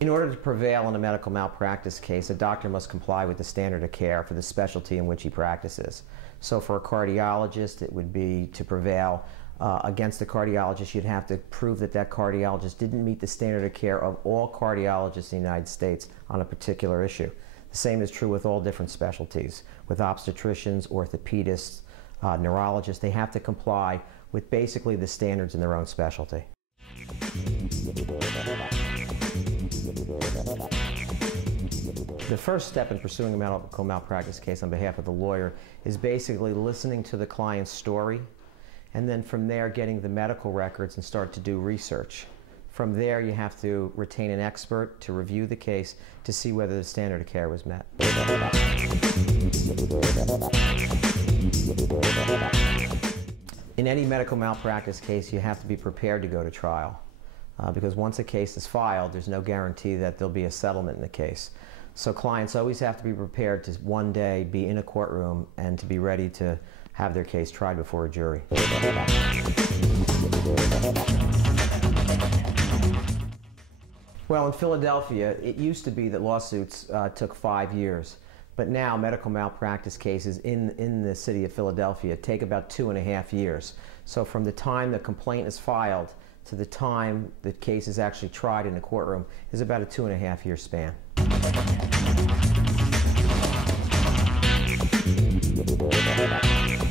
In order to prevail in a medical malpractice case, a doctor must comply with the standard of care for the specialty in which he practices. So for a cardiologist, it would be to prevail against the cardiologist, you'd have to prove that that cardiologist didn't meet the standard of care of all cardiologists in the United States on a particular issue. The same is true with all different specialties. With obstetricians, orthopedists, neurologists, they have to comply with basically the standards in their own specialty. The first step in pursuing a medical malpractice case on behalf of the lawyer is basically listening to the client's story, and then from there getting the medical records and start to do research. From there you have to retain an expert to review the case to see whether the standard of care was met. In any medical malpractice case, you have to be prepared to go to trial. Because once a case is filed, there's no guarantee that there'll be a settlement in the case. So clients always have to be prepared to one day be in a courtroom and to be ready to have their case tried before a jury. Well, in Philadelphia, it used to be that lawsuits took 5 years. But now medical malpractice cases in the city of Philadelphia take about 2.5 years. So from the time the complaint is filed to the time the case is actually tried in the courtroom is about a 2.5-year span.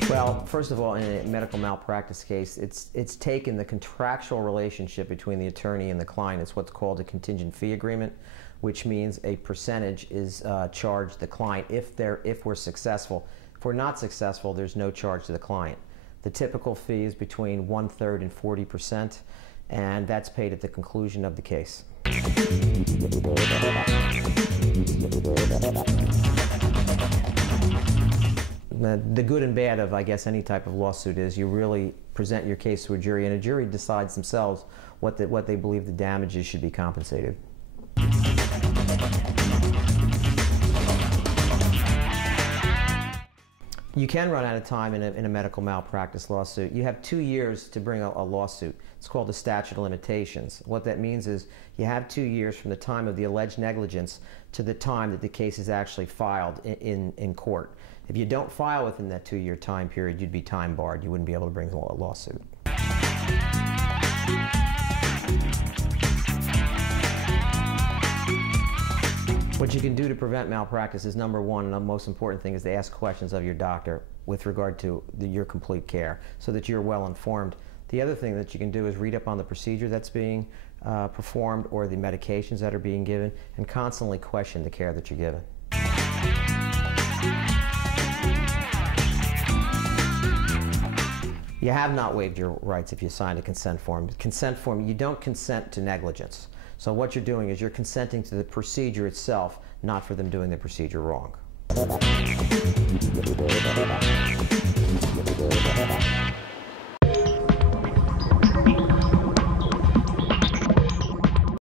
Well, first of all, in a medical malpractice case, it's taken the contractual relationship between the attorney and the client. It's what's called a Contingent Fee Agreement, which means a percentage is charged the client if we're successful. If we're not successful, there's no charge to the client. The typical fee is between 1/3 and 40%, and that's paid at the conclusion of the case. The good and bad of, I guess, any type of lawsuit is you really present your case to a jury, and a jury decides themselves what they believe the damages should be compensated. You can run out of time in a medical malpractice lawsuit. You have 2 years to bring a lawsuit. It's called the Statute of Limitations. What that means is you have 2 years from the time of the alleged negligence to the time that the case is actually filed in court. If you don't file within that 2-year time period, you'd be time barred. You wouldn't be able to bring a lawsuit. What you can do to prevent malpractice is, number one, and the most important thing, is to ask questions of your doctor with regard to your complete care so that you're well informed. The other thing that you can do is read up on the procedure that's being performed or the medications that are being given, and constantly question the care that you're given. You have not waived your rights if you signed a consent form. Consent form, you don't consent to negligence. So what you're doing is you're consenting to the procedure itself, not for them doing the procedure wrong.